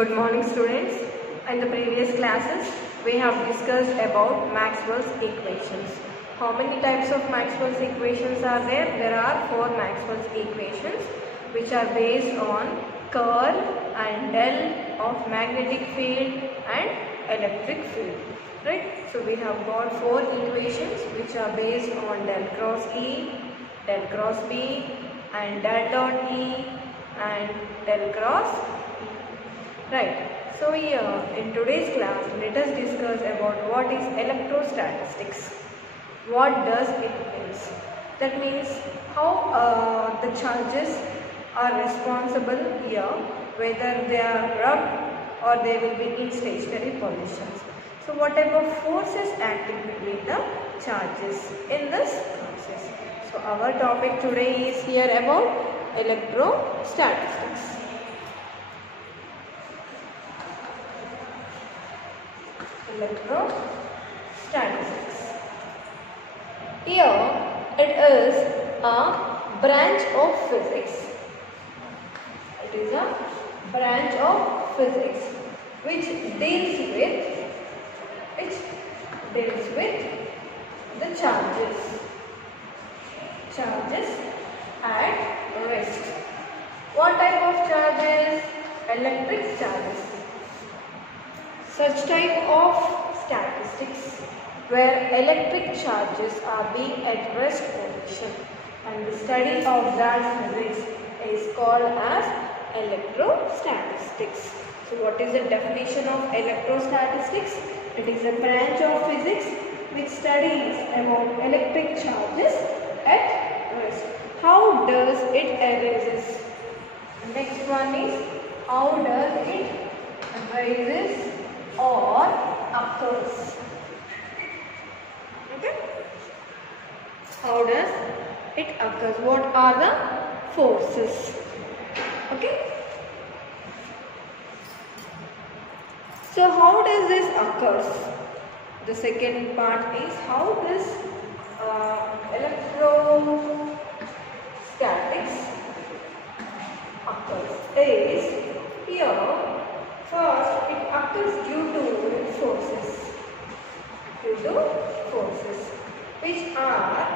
Good morning students. In the previous classes we have discussed about Maxwell's equations. How many types of Maxwell's equations are there? There are 4 Maxwell's equations which are based on curl and del of magnetic field and electric field. Right? So we have got 4 equations which are based on del cross E, del cross B and del dot E and del cross E. Right. So here in today's class let us discuss about what is electrostatistics. What does it mean? That means how the charges are responsible here, whether they are rubbed or they will be in stationary positions. So what type of force is acting between the charges in this process. So our topic today is here about electrostatistics. Electrostatistics. Here it is a branch of physics. It is a branch of physics which deals with the charges at rest. What type of charges? Electric charges. Such type of statistics where electric charges are being at rest position, and the study of that physics is called as electrostatistics. So what is the definition of electrostatistics? It is a branch of physics which studies about electric charges at rest. How does it arises? Next one is how does it arises or occurs. Okay? How does it occurs? What are the forces? Okay? So how does this occurs? The second part is how does electrostatics occurs? Is here first it occurs due to forces which are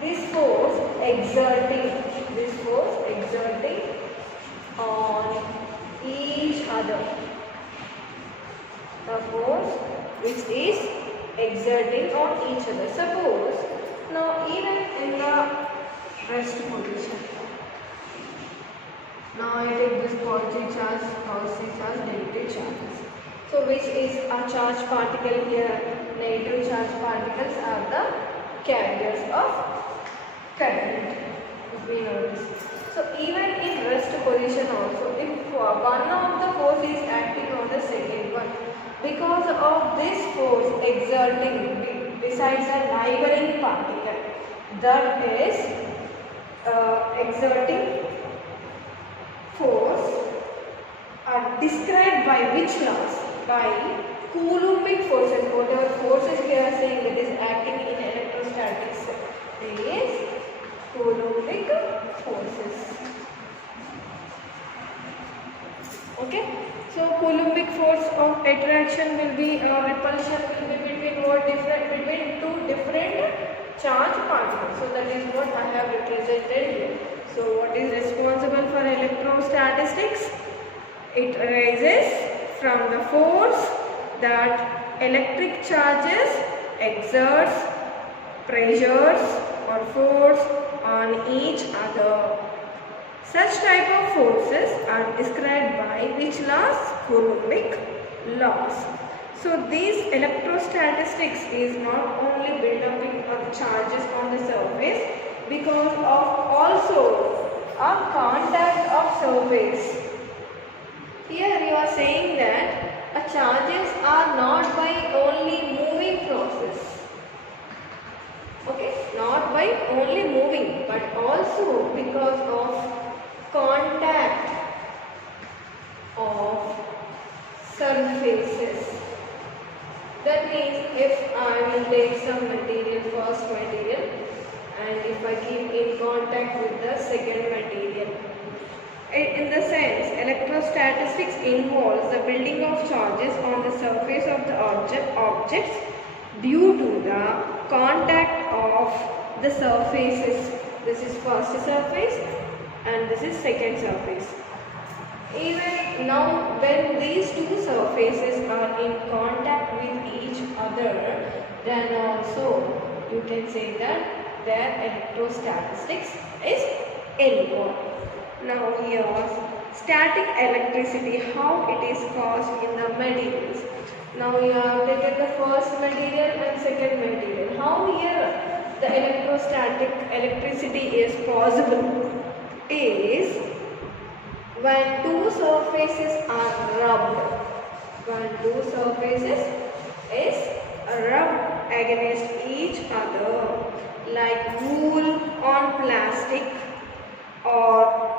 this force exerting on each other. The force which is exerting on each other. Suppose now even in the rest position. Now I take this positive charge, positive charge, negative charges. So which is a charged particle here? Negative charge particles are the carriers of current. If we notice. So even in rest position also, if one of the force is acting on the second one, because of this force exerting besides a neighboring particle, that is exerting force are described by which laws? By Coulombic forces. Whatever forces we are saying that is acting in electrostatics is Coulombic forces. Okay. So Coulombic force of attraction will be repulsion will be between what different between two different charge particles. So that is what I have represented here. So what is responsible for electrostatistics? It arises from the force that electric charges exerts pressures or force on each other. Such type of forces are described by which laws? Coulombic laws. So these electrostatistics is not only built up of charges on the surface, because of also a contact of surface. Here you are saying that charges are not by only moving process. Okay, not by only moving, but also because of contact of surfaces. That means if I will take some material, first material, and if I keep in contact with the second material, in the sense, electrostatics involves the building of charges on the surface of the objects due to the contact of the surfaces. This is first surface and this is second surface. Even now, when these two surfaces are in contact with each other, then also you can say that their electrostatics is involved. Now here, static electricity, how it is caused in the materials. Now you have taken the first material and second material. How here the electrostatic electricity is possible is when two surfaces are rubbed. When two surfaces is rubbed against each other, like wool on plastic or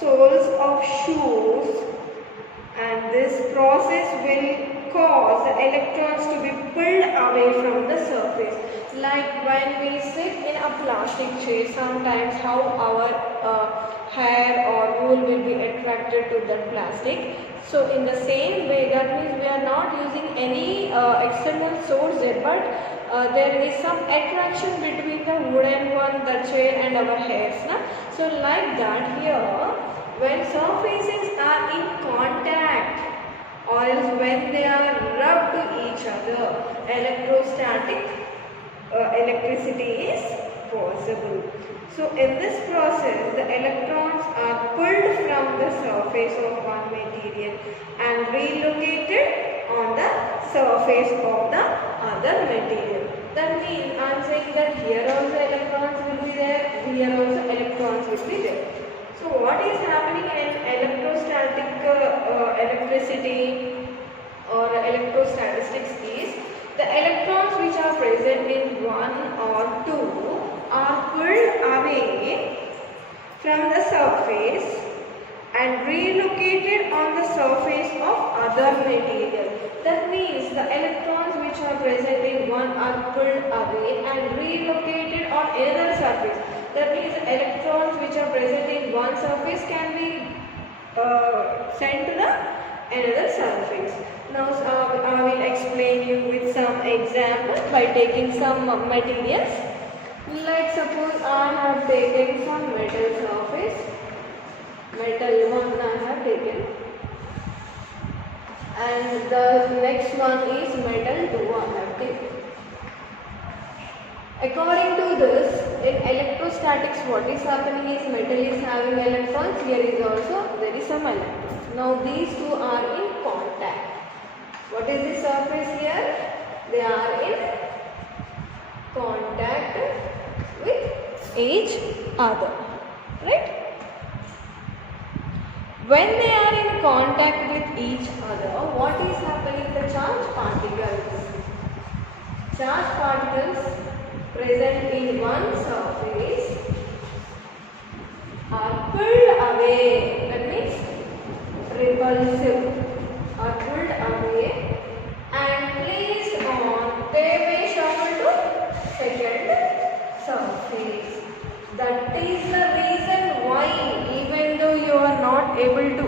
soles of shoes, and this process will cause the electrons to be pulled away from the surface. Like when we sit in a plastic chair, sometimes how our hair or wool will be attracted to that plastic. So in the same way, that means we are not using any external source there, but there is some attraction between the wooden one, the chair and our hairs. So like that here, when surfaces are in contact or else when they are rubbed to each other, electrostatic electricity is possible. So in this process, the electrons are pulled from the surface of one material and relocated on the surface of the other material. That means I am saying that here also electrons will be there, here also electrons will be there. So what is happening in electrostatic electricity or electrostatistics is the electrons which are present in one or two are pulled away from the surface and relocated on the surface of other material. That means the electrons which are present in one are pulled away and relocated on another surface. That means the electrons which are present in one surface can be sent to the another surface. Now I will explain you with some examples by taking some materials. Like suppose I have taken some metal surface, metal 1 I have taken, and the next one is metal 2 I have taken. According to this, in electrostatics what is happening is metal is having electrons, here is also there is some electrons. Now these two are in contact. What is the surface here? They are in contact with each other, right? When they are in contact with each other, what is happening? The charged particles present in one surface are pulled away. That means repulsive, are pulled away and placed on, they may shuffle to second surface. That is the reason why, even though you are not able to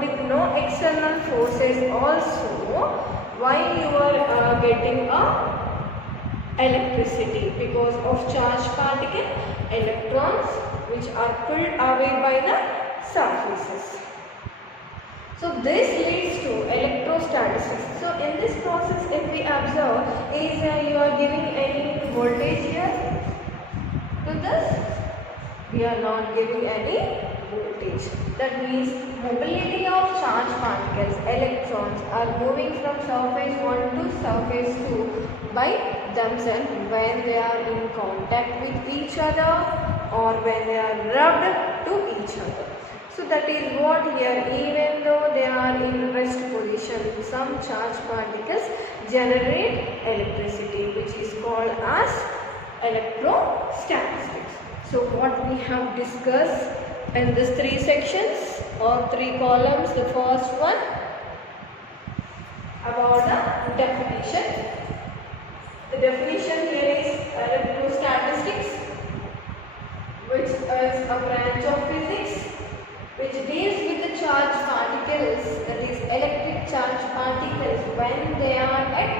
with no external forces also, why you are getting a electricity, because of charged particle electrons which are pulled away by the surfaces. So this leads to electrostatics. So in this process, if we observe, is you are giving any voltage here to this? We are not giving any voltage. That means mobility of charged particles, electrons are moving from surface 1 to surface 2 by themselves when they are in contact with each other or when they are rubbed to each other. So that is what here, even though they are in rest position, some charged particles generate electricity, which is called as electrostatics. So what we have discussed in these 3 sections or 3 columns, the first one about the definition. The definition here is electrostatics, which is a branch of physics which deals with the charged particles, that is electric charged particles when they are at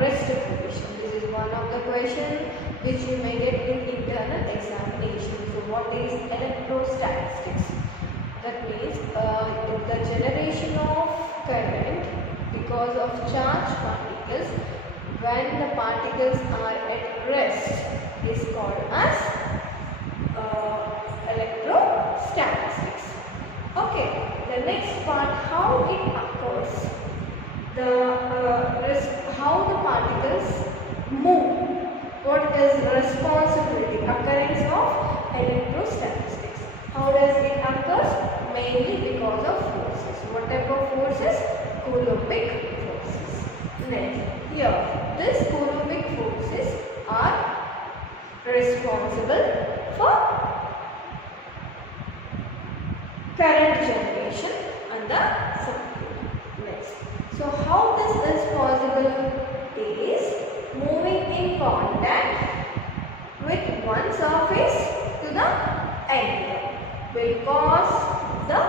rest position. This is one of the questions which you may get in internal examination. So what is electrostatistics? That means the generation of current because of charged particles when the particles are at rest is called as electrostatistics. Okay, the next part, how it occurs, how the particles move. What is responsibility occurrence of electrostatistics? How does it occur? Mainly because of forces. What type of forces? Coulombic forces. Next, here, these Coulombic forces are responsible for current generation and the circuit. Next, so how this is possible is moving in contact with one surface to the another will cause the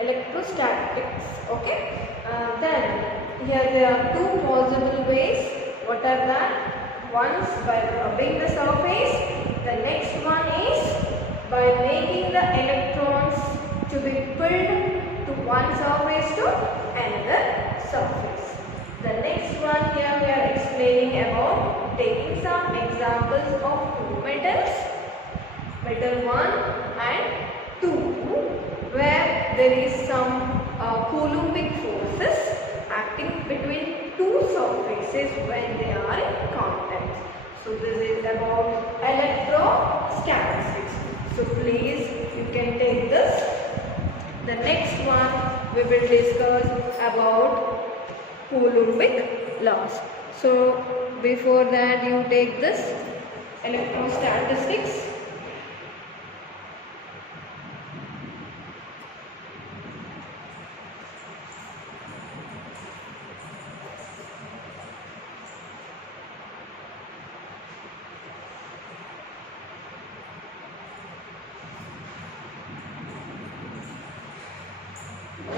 electrostatics. Okay. Then here there are two possible ways. What are that? One is by rubbing the surface. The next one is by making the electrons to be pulled to one surface to another surface. The next one here we are explaining about taking some examples of two metals, metal 1 and 2, where there is some Coulombic forces acting between two surfaces when they are in contact. So this is about electrostatistics. So please you can take this. The next one we will discuss about Coulombic laws. So before that you take this electrostatistics.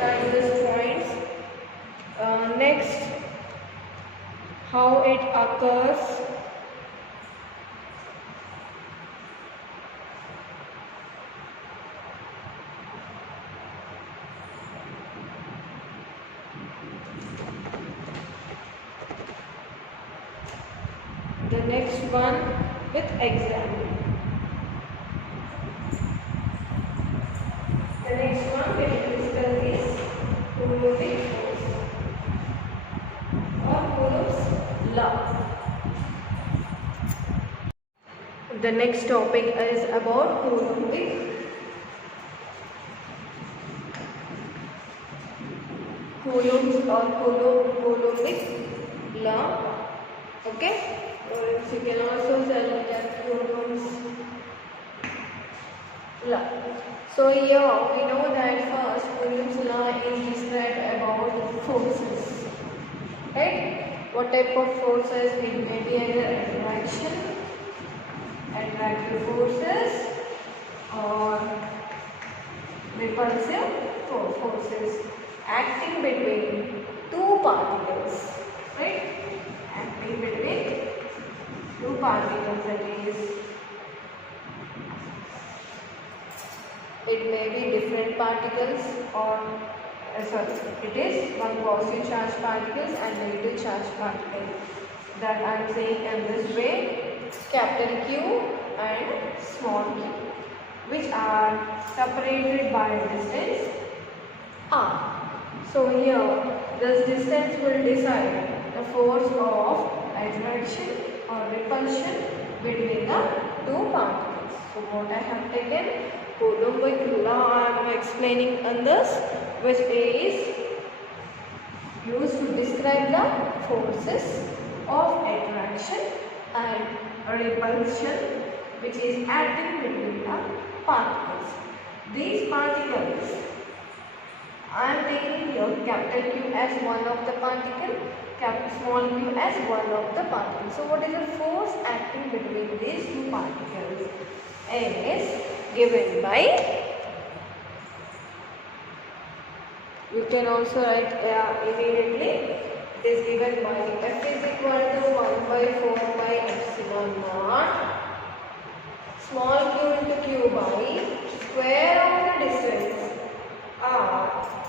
Write these points. Next, how it occurs. The next one with example. The next one we will discuss is Coulombic force or Coulomb's law. The next topic is about Coulombic law. Okay, or you can also say that Coulomb's law. So here we know that first Coulomb's law is described about forces. Right? What type of forces? It may be either attractive forces or repulsive forces acting between two particles. Right? Acting between two particles, that is, it may be different particles or it is one positive charged particles and negative charged particles. That I am saying in this way, capital Q and small q, which are separated by a distance r. So here this distance will decide the force of attraction or repulsion between the two particles. So what I have taken, Coulombic law I am explaining on this, which is used to describe the forces of attraction and repulsion which is acting between the particles. These particles, I am taking here capital Q as one of the particle, small q as one of the particles. So what is the force acting between these two particles? Is given by, you can also write immediately, it is given by F is equal to 1 by 4 by epsilon naught small q into q by square of the distance r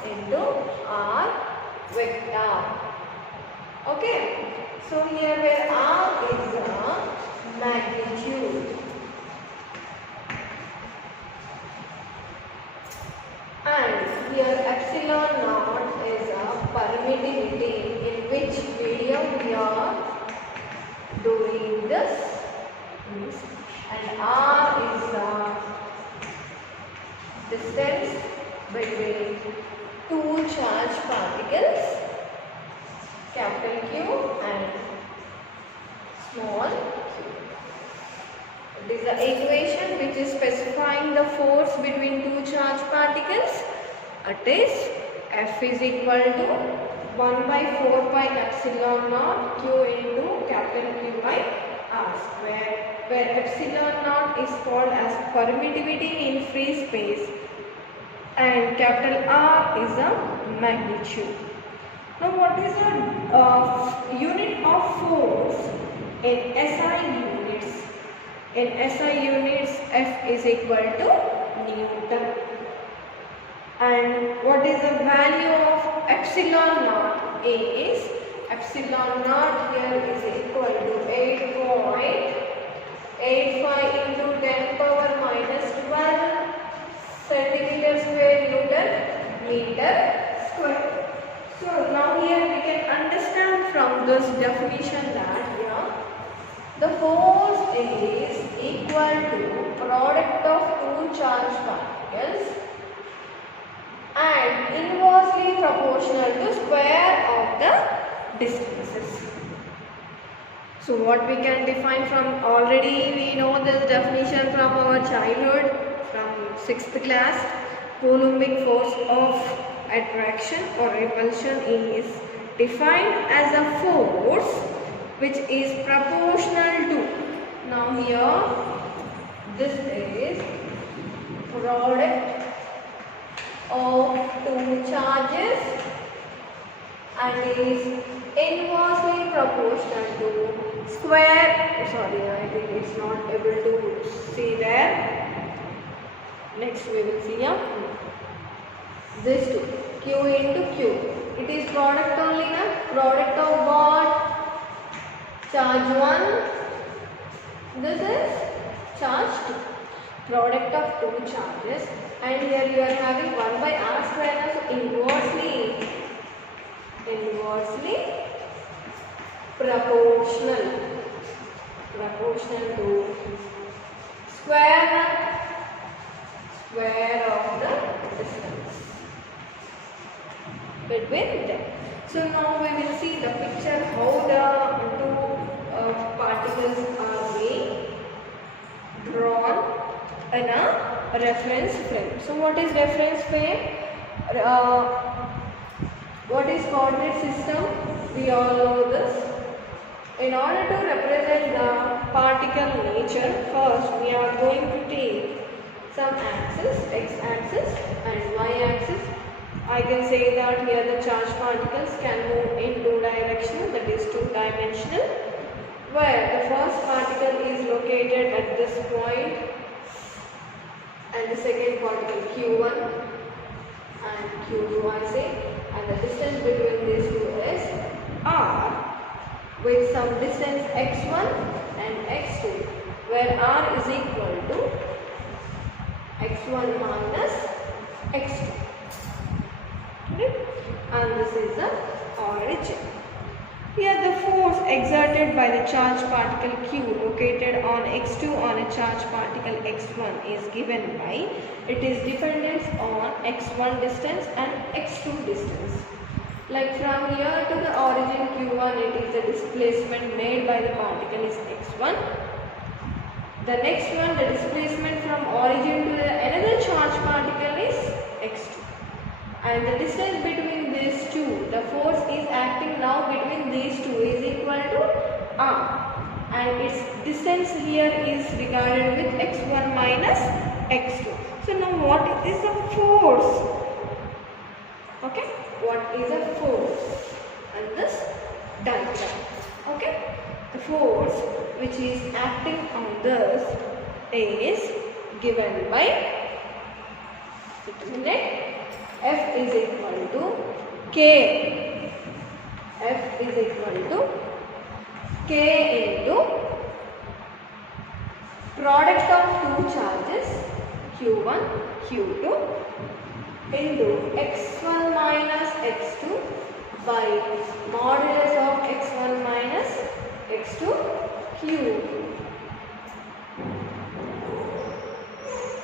into r vector. Okay, so here where r is the magnitude and here epsilon naught is a permittivity, in which medium we are doing this, and r is the distance between two charged particles, capital Q and small q. It is the equation which is specifying the force between two charged particles. It is F is equal to 1 by 4 pi epsilon naught Q into capital Q by R square, where epsilon naught is called as permittivity in free space and capital R is a magnitude. Now what is the unit of force in SI units? In SI units, F is equal to Newton. And what is the value of epsilon naught? A is epsilon naught here is equal to 8.85 into 10 power minus 12 centimeter square Newton meter square. So now here we can understand from this definition that the force is equal to product of two charged particles and inversely proportional to square of the distances. So what we can define from, already we know this definition from our childhood, from 6th class. Coulombic force of attraction or repulsion is defined as a force which is proportional to, now here this is product of two charges and is inversely proportional to square, sorry I think it's not able to see there, next we will see here, this two, Q into Q, it is product only, na? Product of what? Charge 1, this is charge 2, product of two charges, and here you are having 1 by r square, so inversely proportional to square of the distance between them. So now we will see the picture how the two particles are being drawn in a reference frame. So what is reference frame? What is coordinate system? We all know this. In order to represent the particle nature, first we are going to take some axis, x-axis and y-axis. I can say that here the charged particles can move in two directions, that is two-dimensional, where the first particle is located at this point and the second particle Q1 and Q2 I say, and the distance between these two is R with some distance x1 and x2, where R is equal to x1 minus x2. Okay? And this is the origin. Here the force exerted by the charged particle Q located on x2 on a charged particle x1 is given by, it is dependent on x1 distance and x2 distance. Like from here to the origin Q1, it is the displacement made by the particle is x1. The next one, the displacement from origin to the another charged particle is x2. And the distance between these two, the force is acting now between these two is equal to R. And its distance here is regarded with x1 minus x2. So now what is the force? Okay, what is a force on this diagram? Okay, the force which is acting on this is given by, F is equal to K. F is equal to K into product of two charges Q1, Q2 into x1 minus x2 by modulus of x1 minus x2 cube.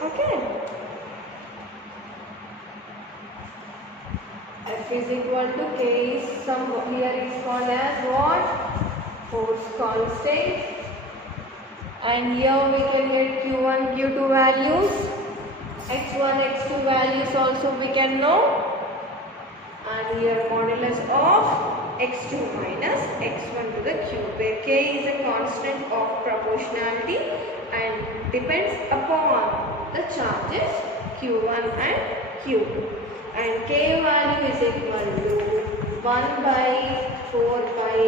Okay. F is equal to K is here is called as what? Force constant. And here we can get Q1, Q2 values. X1, X2 values also we can know. And here modulus of x2 minus x1 to the cube, where k is a constant of proportionality and depends upon the charges q1 and q2. And k value is equal to 1 by 4 pi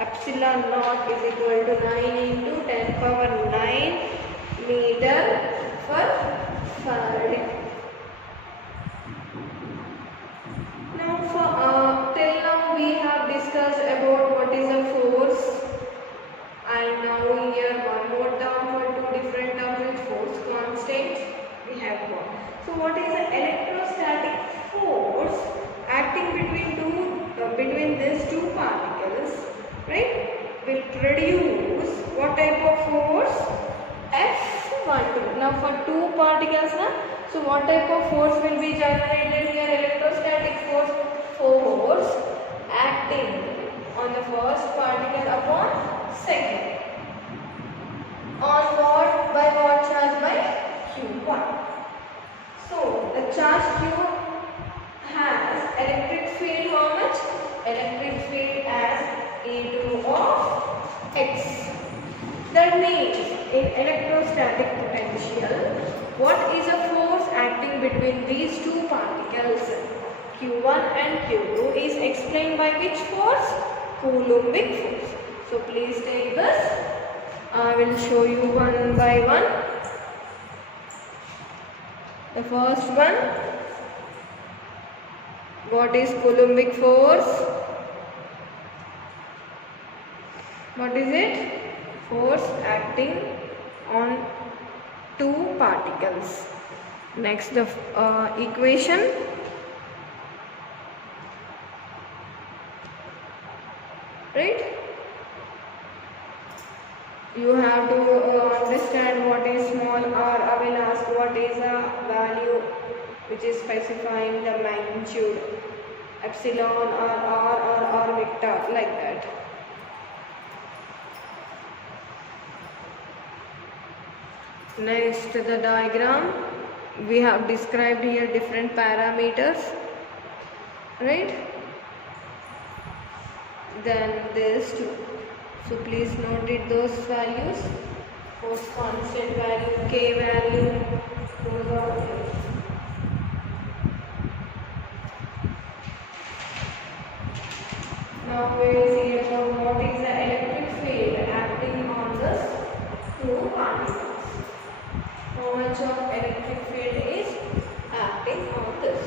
epsilon naught is equal to 9 into 10 power 9 meter per farad. Till now we have discussed about what is a force, and now here one more term for two different terms with force constants we have got. So what is the electrostatic force acting between these two particles, right? Will produce what type of force? F12. Now for two particles, so what type of force will be generated here? Electrostatic force acting on the first particle upon second. On what? By what charge? By Q1. So the charge Q has electric field how much? Electric field as E2 of x. That means in electrostatic potential, what is a force acting between these two particles? Q1 and Q2 is explained by which force? Coulombic force. So please take this. I will show you one by one. The first one, what is Coulombic force? What is it? Force acting on two particles. Next, the equation. Right? You have to understand what is small r. I will ask what is a value which is specifying the magnitude. Epsilon or r or r vector, like that. Next, the diagram. We have described here different parameters, right? Then this too. So please note it, those values. Force constant value, k value, those are there. Now we will see about what is the electric field acting on this two particles. How much of electric field is acting on this?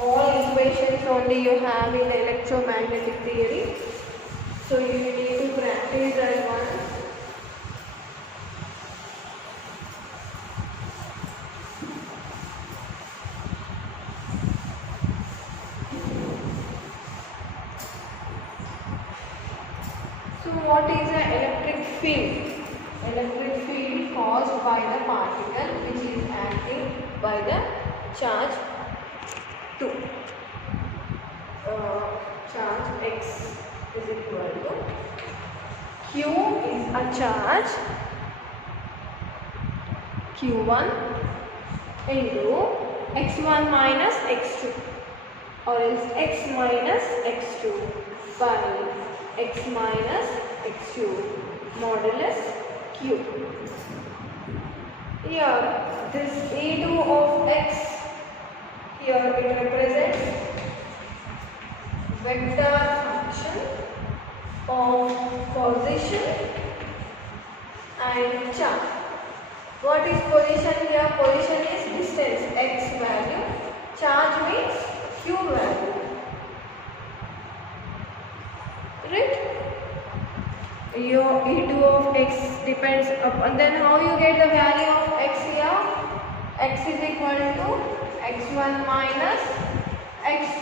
All equations only you have in electromagnetic theory. So you need to practice that one. So what is an electric field? Electric field caused by the particle which is acting by the charge 2. Charge x is equal to q is a charge q1 into x1 minus x2. or else x minus x2 by x minus x2 modulus q. Here this E2 of x, here it represents vector function of position and charge. What is position here? Position is distance, x value. Charge means q value. Right? Your E2 of x depends upon, then how you get the value of x here? X is equal to x1 minus x2.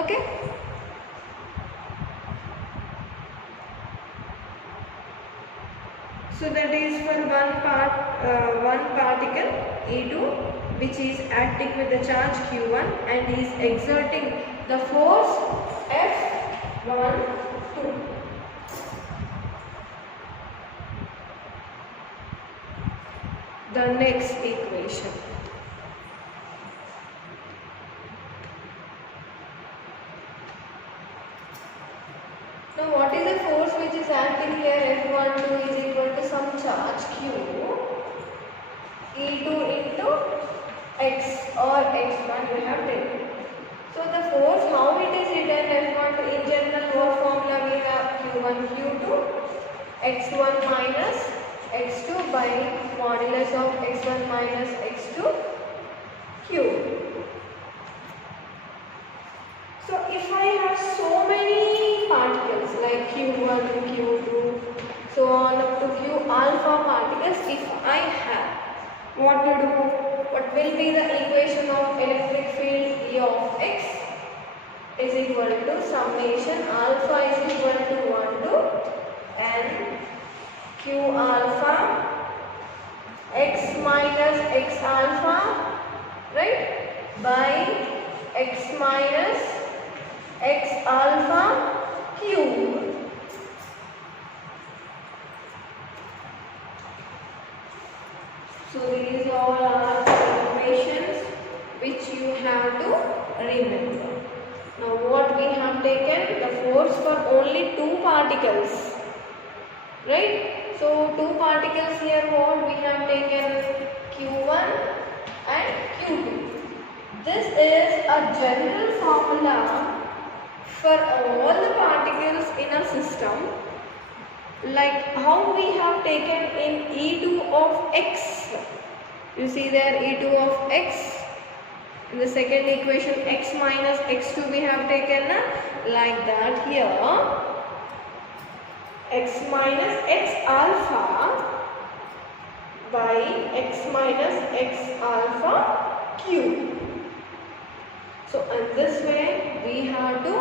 Okay? So that is for one particle E2 which is acting with the charge Q1 and is exerting the force F1, 2. The next equation. Now what is the force which is acting here? F12 is equal to some charge Q, E2 into x or x1 we have taken. So the force, how it is written? F12 in general what formula we have? Q1 Q2 x1 minus x2 by modulus of x1 minus x2 Q. So if I have so many particles like Q1, Q2, so on up to Q alpha particles, if I have, what to do? What will be the equation of electric field E of x is equal to summation alpha is equal to 1 to n Q alpha x minus x alpha, right, by x minus x alpha cube. So these all are equations which you have to remember. Now what we have taken? The force for only two particles, right? So two particles here, what we have taken? Q1 and Q2. This is a general formula for all the particles in a system, like how we have taken in E2 of x. You see there E2 of x. In the second equation x minus x2 we have taken like that here. X minus x alpha by x minus x alpha cube. So in this way we have to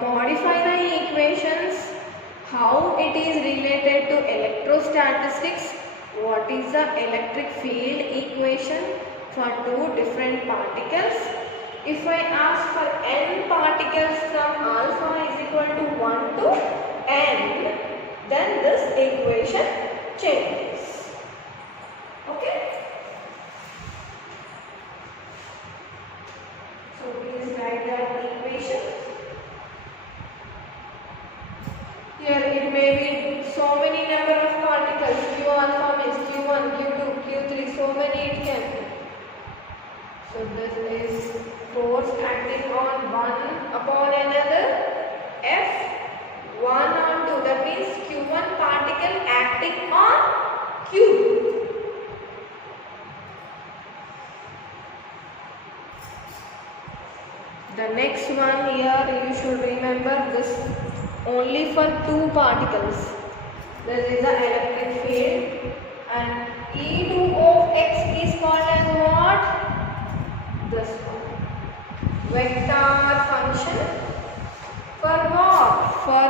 modify the equations, how it is related to electrostatistics, what is the electric field equation for two different particles. If I ask for n particles from alpha is equal to 1 to n, then this equation changes. Okay? So please write that equation. Here it may be so many number of particles. Q alpha means Q1, Q2, Q3, so many it can be. So this is force acting on one upon another, F1 on 2. That means Q1 particle acting on Q. The next one here you should remember this only for two particles. This is the electric field and E2 of x is called as what? This one. Vector function for what? For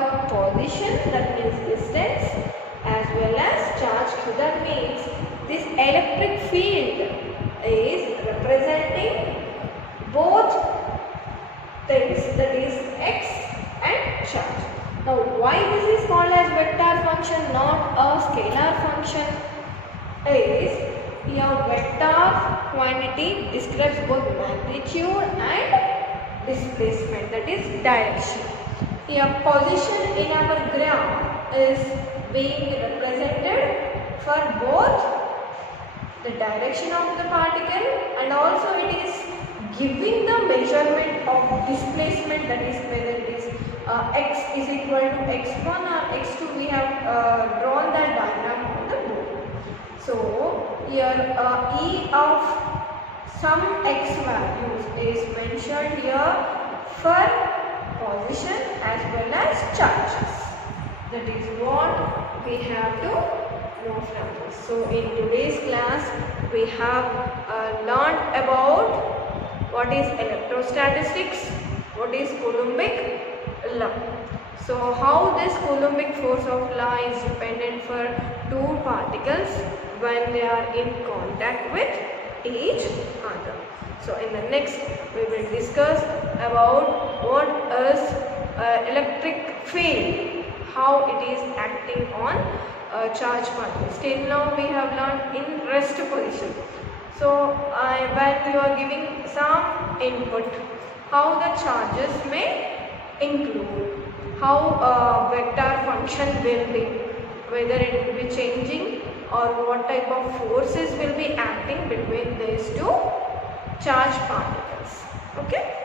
position, that means distance, as well as charge Q. That means this electric field is representing both things, that is x and charge. Now why this is called as vector function, not a scalar function, is your vector quantity describes both magnitude and displacement, that is direction. Here position in our graph is being represented for both the direction of the particle and also it is giving the measurement of displacement, that is whether it is x is equal to x1 or x2. We have drawn that diagram on the board. So here E of some x values is mentioned here for position as well as charges. That is what we have to know from this. So in today's class we have learned about what is electrostatistics, what is Coulombic law. So how this Coulombic force of law is dependent for two particles when they are in contact with each other. So in the next we will discuss about what is electric field, how it is acting on charge particles. Till now we have learned in rest position. So when you are giving some input, how the charges may include, how vector function will be, whether it will be changing or what type of forces will be acting between these two charged particles. Okay.